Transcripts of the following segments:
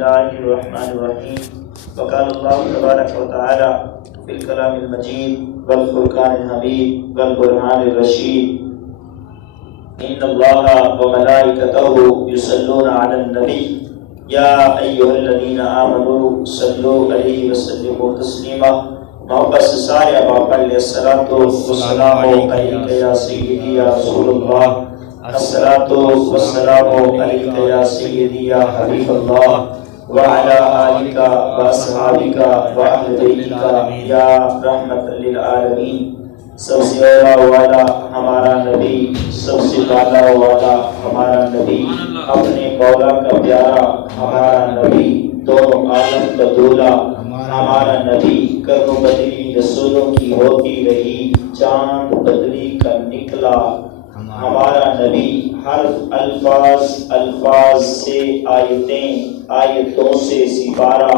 الله الرحمن الرحيم. وقال الله تبارك وتعالى في الكلام المجيد والفرقان الحميد والقرآن الرشيد: إن الله وملائكته يصلون على النبي يا أيها الذين آمنوا صلوا عليه وسلموا تسليما. محبت سے سارے اب آپ علیہ الصلوۃ والسلام علیک یا سیدی یا رسول اللہ، الصلوۃ والسلام علیک یا سیدی یا حبیب اللہ، وعلی آلک واصحابک واہل بیتک یا رحمت للعالمین. سب سے اولا والا ہمارا نبی، سب سے بالا والا ہمارا نبی، اپنے مولا کا پیارا ہمارا نبی، دونوں عالم کا دولا ہمارا نبی، کرم بدری رسولوں کی ہوتی رہی، چاند بدری کا نکلا ہمارا نبی. حرف الفاظ سے آیتوں سے سپارہ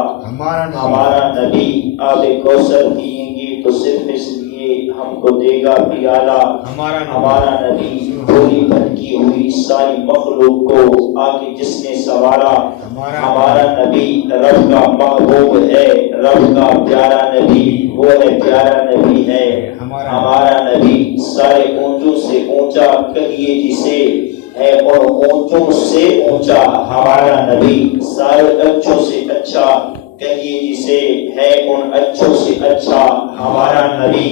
ہمارا نبی. آب کوثر پیئیں گے تو صرف اس لیے ہم کو دے گا پیالہ ہمارا نبی. بولی بن کی ہوئی ساری مخلوق کو آ کے جس نے سوارا ہمارا نبی. رب کا محبوب ہے، رب کا پیارا نبی، وہ ہے پیارا نبی ہے ہمارا نبی. سارے اونچوں سے اونچا کہیے جسے ہے اور اونچوں سے اونچا ہمارا نبی. سارے اچھوں سے اچھا کہیے جسے ہے ان اچھوں سے اچھا ہمارا نبی.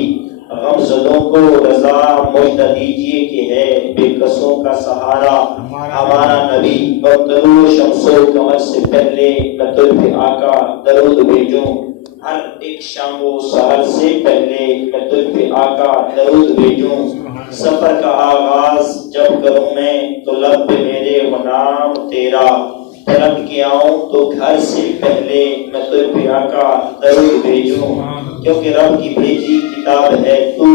غمزدوں کو رضا مجدہ دیجیے کہ ہے بے کسوں کا سہارا ہمارا نبی. اور طلوع شمس و قمر سے پہلے میں تجھ پہ آقا درود بھیجوں، ہر ایک شام و سحر سے پہلے میں تجھ پہ آقا درود بھیجوں. سفر کا آغاز جب کروں میں تو لب پہ میرے وہ نام تیرا، پلٹ کے آؤں تو گھر سے پہلے میں تجھ پہ آقا درود بھیجوں. کیونکہ رب کی بھیجی کتاب ہے تو،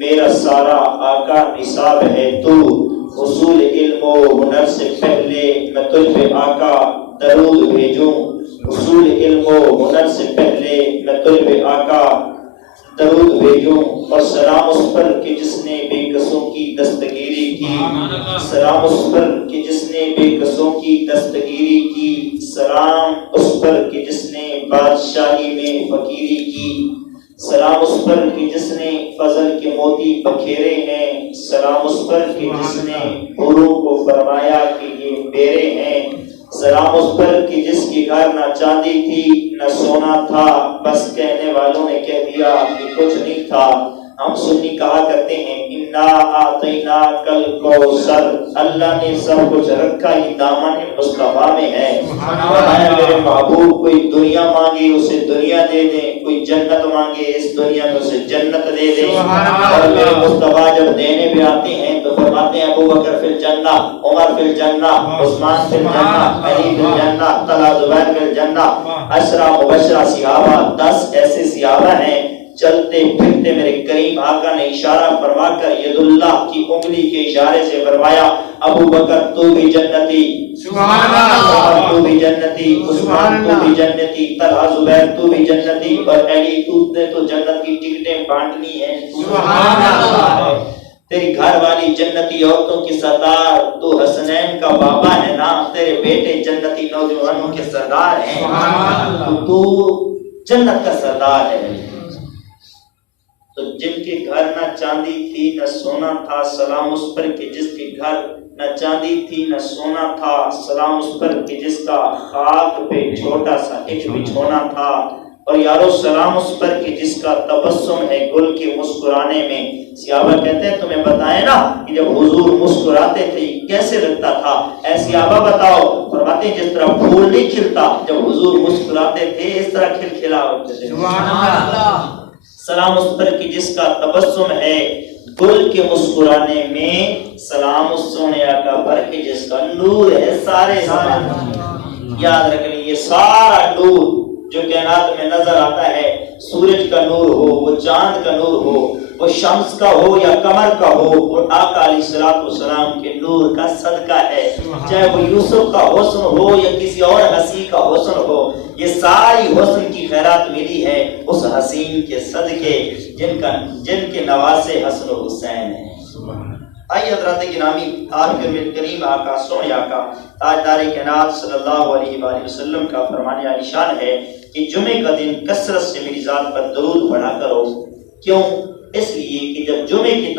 میرا سارا آقا نصاب ہے تو. حصول علم و ہنر سے پہلے میں تجھ پہ آقا درود بھیجوں. حصول علم و ہنر سے پہلے میں تجھ پہ آقا درود بھیجوں. اور سلام اس پر کہ جس نے بے کسوں کی دستگیری کی، سلام اس پر کہ جس نے بے کسوں کی دستگیری کی، سلام اس پر کہ جس نے بادشاہی میں فقیری کی، سلام اس پر کہ جس نے فضل کے موتی بکھیرے ہیں، سلام اس پر کہ جس نے حوروں کو فرمایا کہ یہ میرے ہیں، سلام اس پر کہ جس کی گھر نہ چاندی تھی نہ سونا تھا، بس کہنے والوں نے کہہ دیا کہ کچھ نہیں تھا. ہم سنی کہا کرتے ہیں انا اعطیناک الکوثر، اللہ نے سب کچھ رکھا ہی دامن مصطفیٰ میں ہے. فرمایا میرے محبوب کوئی دنیا مانگے اسے دنیا دے دیں، کوئی جنت مانگے اس دنیا میں اسے جنت دے دیں. اور میرے مصطفیٰ جب دینے بھی آتے ہیں تو فرماتے ہیں ابو بکر فی الجنہ، عمر فی الجنہ، عثمان فی الجنہ، علی فی الجنہ، طلحہ زبیر فی الجنہ. عشرہ مبشرہ صحابہ، 10 ایسے صحابہ ہیں چلتے پھرتے میرے کریم آقا نے اشارہ فرما کر ید اللہ کی انگلی کے اشارے سے فرمایا ابو بکر تو بھی جنتی، سبحان اللہ، تو بھی جنتی، عثمان تو بھی جنتی، طلحہ زبیر تو بھی جنتی، اور علی تو نے تو جنت کی ٹکٹیں بانٹنی ہیں، سبحان اللہ. تیری گھر والی جنتی عورتوں کی سردار، تو حسنین کا بابا ہے نا، تیرے بیٹے جنتی نوجوانوں کے سردار ہیں، تو جنت کا سردار ہے. تو جن کے گھر نہ چاندی تھی نہ سونا تھا، سلام اس پر کہ جس کے گھر نہ چاندی تھی نہ سونا تھا، سلام اس پر کہ جس کا خاک پہ چھوٹا سا ایک بچھونا تھا. اور یارو سلام اس پر کہ جس کا تبسم ہے گل کے مسکرانے میں. صحابہ کہتے ہیں تمہیں بتائیں نا کہ جب حضور مسکراتے تھے کیسے لگتا تھا؟ اے صحابہ بتاؤ. فرماتے ہیں جس طرح پھول نہیں کھلتا جب حضور مسکراتے تھے اس طرح کھلکھلا ہوتے تھے. سبحان اللہ. سلام اس پر کہ جس کا تبسم ہے گل کے مسکرانے میں، سلام اس سونے آقا پر کہ جس کا نور ہے سارے زمان. یاد رکھ لیں یہ سارا نور جو کائنات میں نظر آتا ہے، سورج کا نور ہو، وہ چاند کا نور ہو، وہ شمس کا ہو یا قمر کا ہو، وہ آقا علیہ الصلوۃ والسلام کے نور کا صدقہ ہے. چاہے وہ یوسف کا حسن ہو یا کسی اور حسین کا حسن ہو، یہ ساری حسن کی خیرات ملی ہے اس حسین کے صدقے جن کے نواسے حسن و حسین ہیں. آئیے حضرات گرامی، آج کے میرے کریم آقا سونے آقا تاجدار کائنات صلی اللہ علیہ وآلہ وسلم کا فرمان عالی شان ہے کہ جمعے کا دن کثرت سے میری ذات پر درود پڑھا کرو۔ کیوں؟ اس لیے کہ جب جمعے کے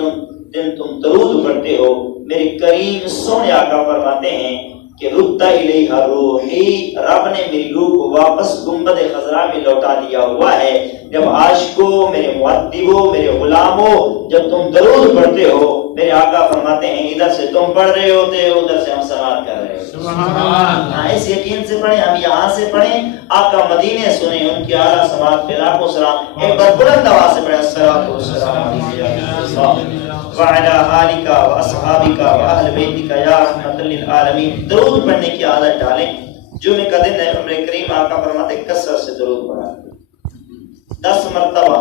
دن تم درود پڑھتے ہو، میرے کریم سونے آقا فرماتے ہیں کہ رد الیہ روحی، رب نے میری روح کو واپس گنبد خضرا میں لوٹا دیا ہوا ہے۔ جب عاشقوں، میرے مؤدبوں، میرے غلاموں، جب تم درود پڑھتے ہو، میرے آقا فرماتے ہیں ادھر سے تم پڑھ رہے ہوتے ہو، ادھر سے ہم سماعت کر رہے ہوتے ہیں۔ اس یقین سے پڑھیں، ہم یہاں سے پڑھیں، آقا مدینے سنیں، ان کی اعلیٰ سماعت پہ لاکھوں سلام۔ ایک بار بلند آواز سے پڑھیں، الصلوۃ والسلام علیک یا رسول اللہ وعلی آلک واصحابک واہل بیتک یا رحمۃ للعالمین۔ درود پڑھنے کی عادت ڈالیں۔ جمعے کا دن ہے، عمر کریم آقا فرماتے ہیں کثرت سے درود پڑھا، 10 مرتبہ،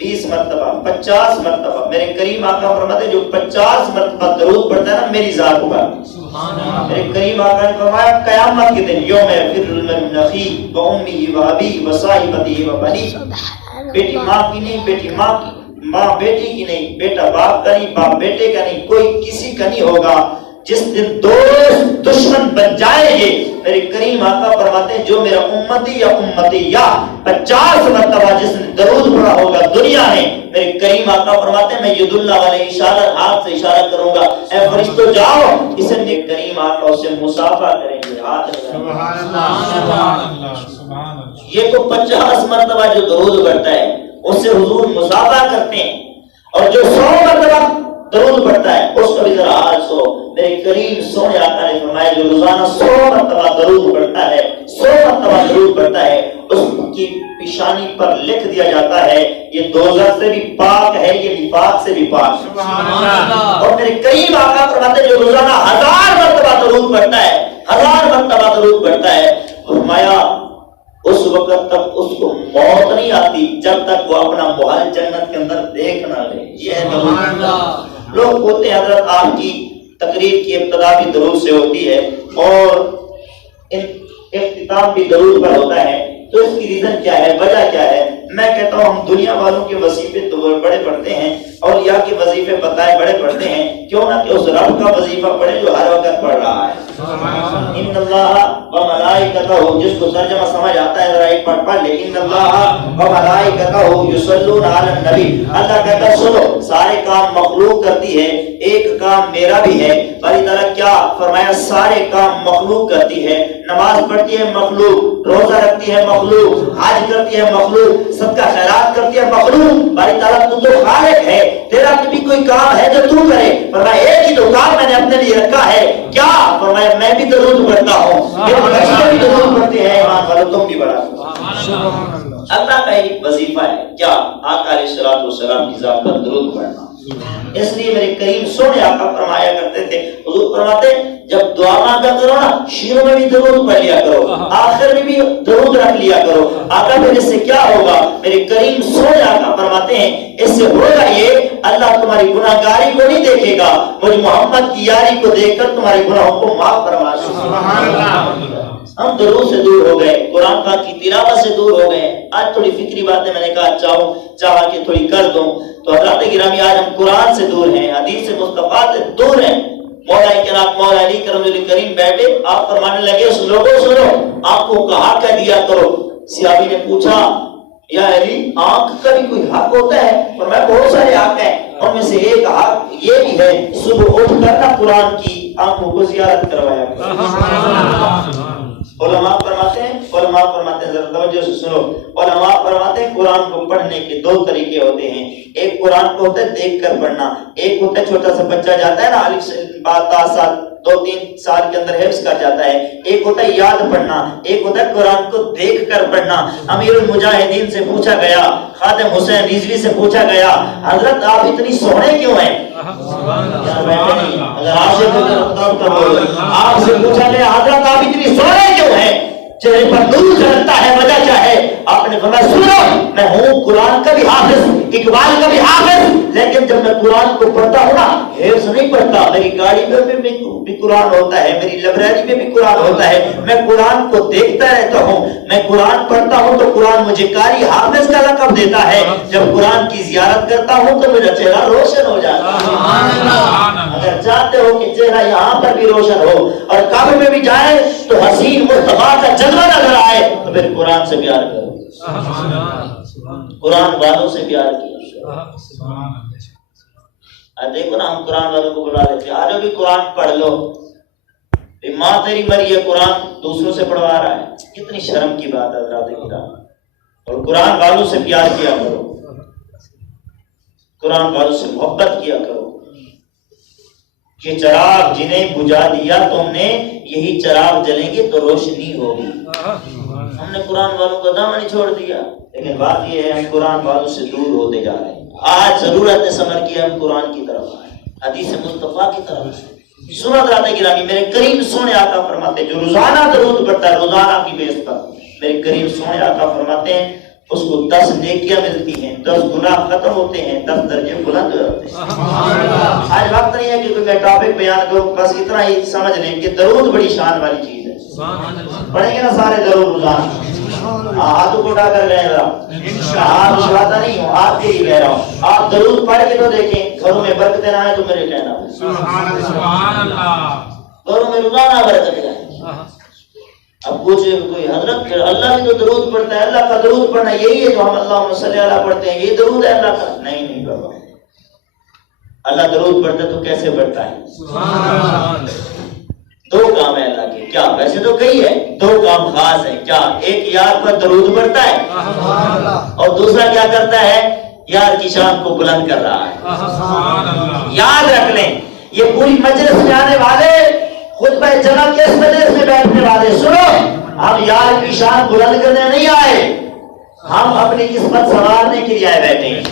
20 مرتبہ، 50 مرتبہ۔ میرے کریم آقا فرماتے ہیں جو 50 مرتبہ درود پڑھتا ہے نا میری ذات پر، میرے کریم آقا نے فرمایا قیامت کے دن یوم یفر المرء من اخیہ وامہ وابیہ وصاحبتہ وبنیہ، بیٹی ماں کی نہیں، بیٹی ماں کی، ماں بیٹی کی نہیں، بیٹا باپ کا نہیں، باپ بیٹے کا نہیں، کوئی کسی کا نہیں ہوگا۔ جس دن دوست دشمن بن جائیں گے، میرے کریم آقا فرماتے ہیں جو میرا امتی یا امتیہ 50 مرتبہ جس نے درود پڑھا ہوگا دنیا میں، میرے کریم آقا فرماتے ہیں میں ید اللہ والے اشارہ، ہاتھ سے اشارہ کروں گا، اے فرشتوں جاؤ، اسے میرے کریم آقا اسے مصافحہ کریں گے، ہاتھ سبحان اللہ سبحان اللہ۔ یہ تو 50 مرتبہ جو درود پڑھتا ہے اس سے حضور مصافحہ کرتے ہیں، اور جو 100 مرتبہ درود پڑھتا ہے اس کو بھی ذرا حال سو۔ میرے کریم سونے آقا نے فرمایا جو روزانہ 100 مرتبہ درود پڑھتا ہے، 100 مرتبہ درود پڑھتا ہے، اس کی پیشانی پر لکھ دیا جاتا ہے یہ دوزخ سے بھی پاک ہے، یہ نفاق سے بھی پاک۔ سبحان اللہ۔ اور میرے کریم آقا فرماتے ہیں جو روزانہ 1000 مرتبہ درود پڑھتا ہے، 1000 مرتبہ درود پڑھتا ہے، فرمایا اس وقت تک اس کو موت نہیں آتی جب تک وہ اپنا محل جنت کے اندر دیکھ نہ لے۔ یہ ہے درود۔ لوگ ہوتے ہیں حضرت آپ کی تقریر کی ابتدا بھی درود سے ہوتی ہے اور اختتام بھی درود پر ہوتا ہے، تو اس کی ریزن کیا ہے، وجہ کیا ہے؟ میں کہتا ہوں ہم دنیا والوں کے وظیفے تو بڑے پڑھتے ہیں اور یا کے وظیفے بتائے بڑے پڑھتے ہیں، کیوں نہ کہ اس رب کا وظیفہ پڑھے جو ہر وقت پڑھ رہا ہے۔ ان اللہ و ملائکتہ، جس کو ترجمہ سمجھ آتا ہے ذرا ایک بار پڑھ لے، ان اللہ و ملائکتہ یصلون علی النبی، اللہ کہتا ہے سنو سارے کام مخلوق کرتی ہے، ایک کام میرا بھی ہے۔ باری تعالیٰ کیا فرمایا؟ سارے کام مخلوق کرتی ہے، نماز پڑھتی ہے مخلوق، روزہ رکھتی ہے مخلوق، حج کرتی ہے مخلوق، صدقہ خیرات کرتی ہے مخلوق۔ باری تعالیٰ تو خالق ہے، تیرا بھی کوئی کام ہے جو تو کرے؟ فرمایا ایک ہی تو کام میں نے اپنے لیے رکھا ہے، کیا؟ فرمایا میں بھی درود پڑھتا ہوں، میرے بچے بھی درود پڑھتے ہیں، ایمان والو تم بھی پڑھا۔ اللہ کا ایک وظیفہ ہے کیا؟ آقا علیہ الصلوۃ والسلام کی ذات پر درود پڑھنا۔ اس لیے میرے کریم سونے آقا فرمایا کرتے تھے، حضور فرماتے جب دعا مانگا کرو نا شروع میں بھی درود پڑھ لیا کرو، آخر میں بھی درود رکھ لیا کرو۔ آقا پھر اس سے کیا ہوگا؟ میرے کریم سونے آقا فرماتے ہیں اس سے ہوگا یہ اللہ تمہاری گناہگاری کو نہیں دیکھے گا، مجھ محمد کی یاری کو دیکھ کر تمہارے گناہوں کو معاف فرما دے گا۔ سبحان اللہ۔ ہم درود سے دور ہو گئے، قرآن پاک کی تلاوت سے دور ہو گئے۔ آج تھوڑی فکری باتیں میں نے کہا چاہا کہ تھوڑی کر دوں، تو حضرات گرامی آج ہم قرآن سے دور ہیں، حدیث مصطفیٰ سے دور ہیں۔ مولا کرام مولا علی کرم کریم بیٹھے، آپ فرمانے لگے اس لوگوں سنو آنکھوں کا حق کہہ دیا کرو۔ صحابی نے پوچھا یا علی آنکھ کا بھی کوئی حق ہوتا ہے؟ فرمایا بہت سارے حق ہیں، ان میں سے ایک حق یہ بھی ہے صبح اٹھ کر نہ قرآن کی آنکھوں کو زیارت کروایا کرو۔ علماء فرماتے ہیں ذرا توجہ سے سنو، علماء فرماتے ہیں قرآن کو پڑھنے کے 2 طریقے ہوتے ہیں۔ ایک قرآن کو ہوتا ہے دیکھ کر پڑھنا، ایک ہوتا ہے چھوٹا سا بچہ جاتا ہے نا الف با تا سا 2-3 سال کے اندر حفظ کر جاتا ہے، ایک ہوتا ہے یاد پڑھنا، ایک ہوتا ہے قرآن کو دیکھ کر پڑھنا۔ امیر المجاہدین سے پوچھا گیا، خادم حسین رضوی سے پوچھا گیا حضرت آپ اتنی سونے کیوں ہیں؟ اگر آپ سے پوچھا گیا حضرت آپ اتنی سونے کیوں ہیں، چہرے پر نور جھلکتا ہے، وجہ کیا ہے؟ آپ نے فرمایا سنو میں ہوں قرآن کا بھی حافظ، اقبال کا بھی حافظ، لیکن جب میں قرآن کو پڑھتا ہوں نا حفظ نہیں پڑھتا، میری گاڑی میں بھی قرآن ہوتا ہے، میری لائبریری میں بھی قرآن ہوتا ہے، میں قرآن کو دیکھتا رہتا ہوں، میں قرآن پڑھتا ہوں تو قرآن مجھے قاری حافظ کا لقب دیتا ہے، جب قرآن کی زیارت کرتا ہوں تو میرا چہرہ روشن ہو جاتا ہے۔ اگر چاہتے ہو کہ چہرہ یہاں پر بھی روشن ہو اور کعبے میں بھی جائے تو حسین مصطفیٰ کا جلوہ نظر آئے تو پھر قرآن سے پیار کرو، قرآن والوں سے پیار کیا۔ دیکھو نا ہم قرآن والوں کو بلا لیتے ہیں، آج بھی قرآن پڑھ لو، ماں تیری مری ہے قرآن دوسروں سے پڑھوا رہا ہے، کتنی شرم کی بات ہے حضرات کرام۔ اور قرآن والوں سے پیار کیا کرو، قرآن والوں سے محبت کیا کرو۔ یہ چراغ جنہیں بجھا دیا تم نے، یہی چراغ جلیں گے تو روشنی ہوگی۔ ہم نے قرآن والوں کا دامن نہیں چھوڑ دیا، لیکن بات یہ ہے ہم قرآن والوں سے دور ہوتے جا رہے ہیں۔ آج ضرورت نے سمر کیا ہم قرآن کی طرف آئے، حدیث مصطفیٰ کی طرف۔ سنت رات گرامی میرے کریم سونے آقا فرماتے ہیں جو روزانہ درود پڑھتا ہے روزانہ کی بیس پر، میرے کریم سونے آقا فرماتے ہیں اس کو 10 نیکیاں ملتی ہیں، 10 گناہ ختم ہوتے ہیں، 10 درجے بلند ہوتے ہیں۔ آج وقت نہیں ہے کہ کوئی میں ٹاپک بیان کروں، بس اتنا ہی سمجھ لیں کہ درود بڑی شان والی چیز ہے۔ پڑھیں گے نا سارے درود روزانہ؟ ہاتھوں کو اٹھا کر گئے ذرا، ہاتھ اٹھاتا نہیں ہوں، آپ کے ہی کہہ رہا ہوں، آپ درود پڑھ کے تو دیکھیں، گھروں میں برکتیں نہ آئے تو میرے کہنا، گھروں میں روزانہ برکتیں آئے۔ اب پوچھے کوئی حضرت اللہ بھی تو درود پڑھتا ہے، اللہ کا درود پڑھنا یہی ہے جو ہم اللہم صلی اللہ پڑھتے ہیں، یہ درود ہے اللہ کا؟ نہیں بابا، اللہ درود پڑھتا تو کیسے پڑھتا ہے؟ 2 کام ہے اللہ کے، کیا ویسے تو کئی ہے، 2 کام خاص ہے، کیا؟ ایک یار پر درود پڑھتا ہے اور دوسرا کیا کرتا ہے؟ یار کی شان کو بلند کر رہا ہے۔ یاد رکھ لیں یہ پوری مجلس میں آنے والے، خطبہ جمعہ کے اس مجلس میں بیٹھنے والے، سنو ہم یار کی شان بلند کرنے نہیں آئے، ہم اپنی قسمت سنوارنے کے لیے آئے بیٹھے ہیں۔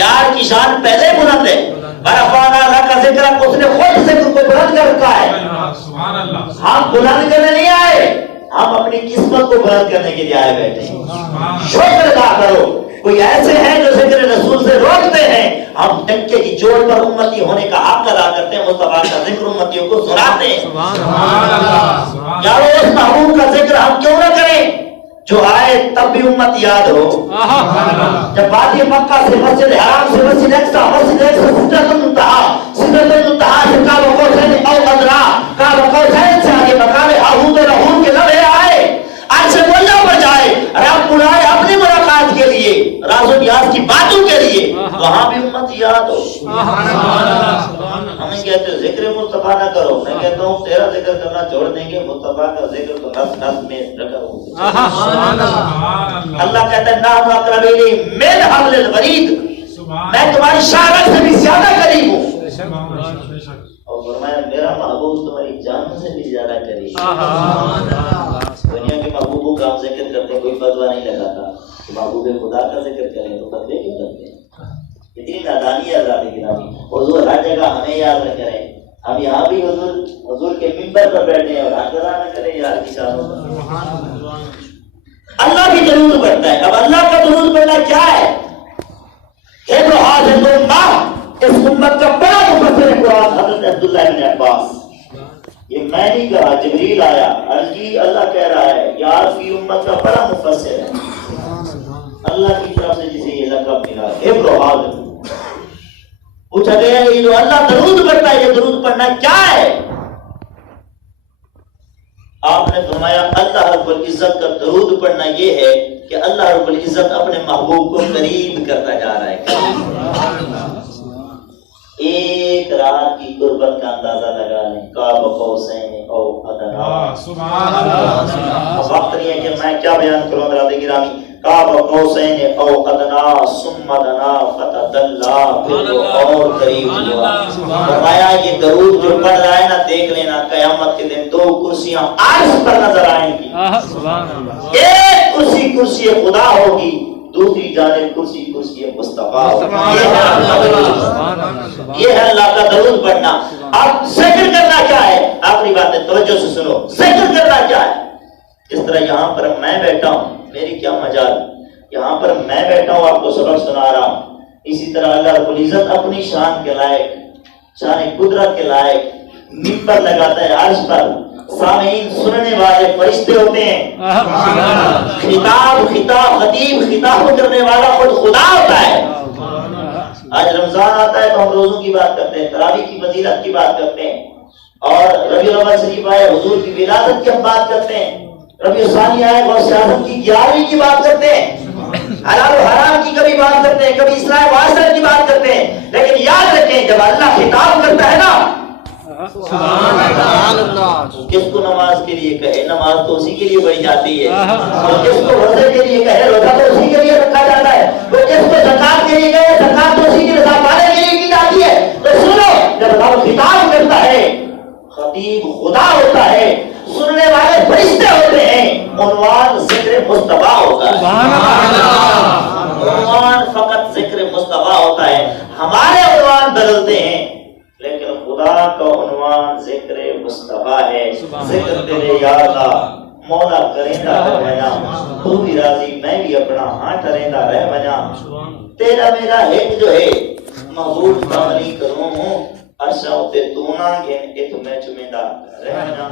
یار کی شان پہلے بلند ہے، برفانہ اللہ کا ذکر اس نے خود ذکر کو بلند کر رکھا ہے، ہم بلند کرنے نہیں آئے، ہم اپنی قسمت کو بلند کرنے کے لیے آئے بیٹھے ہیں۔ شکر ادا کرو، کوئی ایسے ہیں جو ذکر رسول سے روکتے ہیں، ہم ڈنکے کی چوٹ پر امتی ہونے کا حق ادا کرتے ہیں، مصطفیٰ کا ذکر امتیوں کو سناتے ہیں۔ یارو اس محبوب کا ذکر ہم کیوں نہ کریں جو آئے تب بھی امت یاد ہو۔ جب وادی مکہ سے مسجد حرام سے مسجد اقصی، مسجد اقصی سدرۃ المنتہا، سدرۃ المنتہا سے قاب قوسین او ادنیٰ، قاب قوسین سے آگے مقام ہاروت و ماروت کے لمحے آئے، آج سے اللہ پر جائے، رب بلائے اپنی ملاقات کے لیے، راز و نیاز کی باتوں کے لیے، وہاں بھی امت یاد ہو۔ ہمیں کہتے ہیں ذکر مصطفیٰ نہ کرو، میں کہتا ہوں تیرا ذکر کرنا چھوڑ دیں گے، مصطفیٰ کا ذکر تو نس نس میں رکھا ہو۔ اللہ کہتا ہے نحن اقرب الیہ من حبل الورید، میں تمہاری شاخ سے بھی زیادہ قریب ہوں، اور فرمایا میرا محبوب تمہاری جان سے بھی زیادہ قریب۔ دنیا کے محبوبوں کا ہم ذکر کرتے کوئی فتویٰ نہیں لگاتا، محبوب خدا کا ذکر کریں تو فتوے کیوں کرتے ہیں؟ اتنی نادانی ہے اللہ کی نامی۔ حضور ہر جگہ ہمیں یاد نہ کریں، ہم یہاں بھی حضور کے منبر پر بیٹھے ہیں اور حاضرہ نہ کریں یار کی شانوں پر۔ اللہ بھی درود پڑھتا ہے، اب اللہ کا درود پڑھنا کیا ہے؟ ایک حاضر امت، اس امت کا بڑا مفسر قرآن حضرت عبداللہ بن عباس، یہ میں نہیں کہا، جبریل آیا، عرضی اللہ کہہ رہا ہے یار کی امت کا بڑا مفسر ہے، اللہ کی طرف سے جسے یہ لقب ملا ابن حاضر۔ پوچھا گیا یہ جو اللہ درود پڑھتا ہے یہ درود پڑھنا کیا ہے؟ آپ نے فرمایا اللہ رب العزت کا درود پڑھنا یہ ہے کہ اللہ رب العزت اپنے محبوب کو قریب کرتا جا رہا ہے۔ ایک رات کی قربت کا اندازہ لگا لیں، قاب قوسین او ادنیٰ۔ وقت نہیں ہے کہ میں کیا بیان کروں حضرات گرامی، قاب قوسین او ادنیٰ ثم دنا فتدلی، پھر وہ اور قریب ہوا۔ فرمایا یہ درود جو پڑھ رہا ہے نا دیکھ لینا قیامت کے دن 2 کرسیاں عرش پر نظر آئیں گی، ایک کرسی کرسی خدا ہوگی، دوسری جانب کرسی کرسی مصطفیٰ۔ یہ ہے اللہ کا درود پڑھنا۔ اب ذکر کرنا کیا ہے؟ آخری بات ہے توجہ سے سنو، ذکر کرنا کیا ہے؟ اس طرح یہاں پر میں بیٹھا ہوں، میری کیا مجال، یہاں پر میں بیٹھا ہوں آپ کو سبق سنا رہا ہوں، اسی طرح اللہ رب العزت اپنی شان کے لائق، شان قدرت کے لائق ممبر لگاتا ہے عرش پر، سامعین سننے والے فرشتے ہوتے ہیں، خطیب خطاب کرنے والا خود خدا ہوتا ہے۔ آج رمضان آتا ہے تو ہم روزوں کی بات کرتے ہیں، تراویح کی فضیلت کی بات کرتے ہیں، اور ربیع الاول شریف آئے حضور کی ولادت کی ہم بات کرتے ہیں، ربیع الثانی آئے غوث اعظم کی 11ویں کی بات کرتے ہیں، حلال و حرام کی کبھی بات کرتے ہیں، کبھی اصلاح واسطہ کی بات کرتے ہیں، لیکن یاد رکھیں جب اللہ خطاب کرتا ہے نا، سبحان اللہ، کس کو نماز کے لیے کہے نماز تو اسی کے لیے پڑھی جاتی ہے، اور کس کو روزے کے لیے کہے روزہ تو اسی کے لیے رکھا جاتا ہے، وہ کس کو زکات کے لیے کہے زکات تو اسی کی رضا پانے کے لیے کی جاتی ہے۔ تو سنو، جب اللہ خطاب کرتا ہے خطیب خدا ہوتا ہے، سننے والے فرشتے ہوتے ہیں، عنوان ذکر مصطفیٰ ہوتا ہے، عنوان فقط ذکر مصطفیٰ ہوتا ہے۔ ہمارے عنوان بدلتے ہیں لیکن خدا کا عنوان ذکر مصطفیٰ ہے۔ ذکر تیرے یار کا مولا کریندا رہ بنا، تو بھی راضی میں بھی اپنا ہاں ٹریندا رہ بنا، تیرا میرا ایک جو ہے محبوب کاملی کروں، عرشاں تے تو نہ گن ات میں چمیندہ رہ بنا۔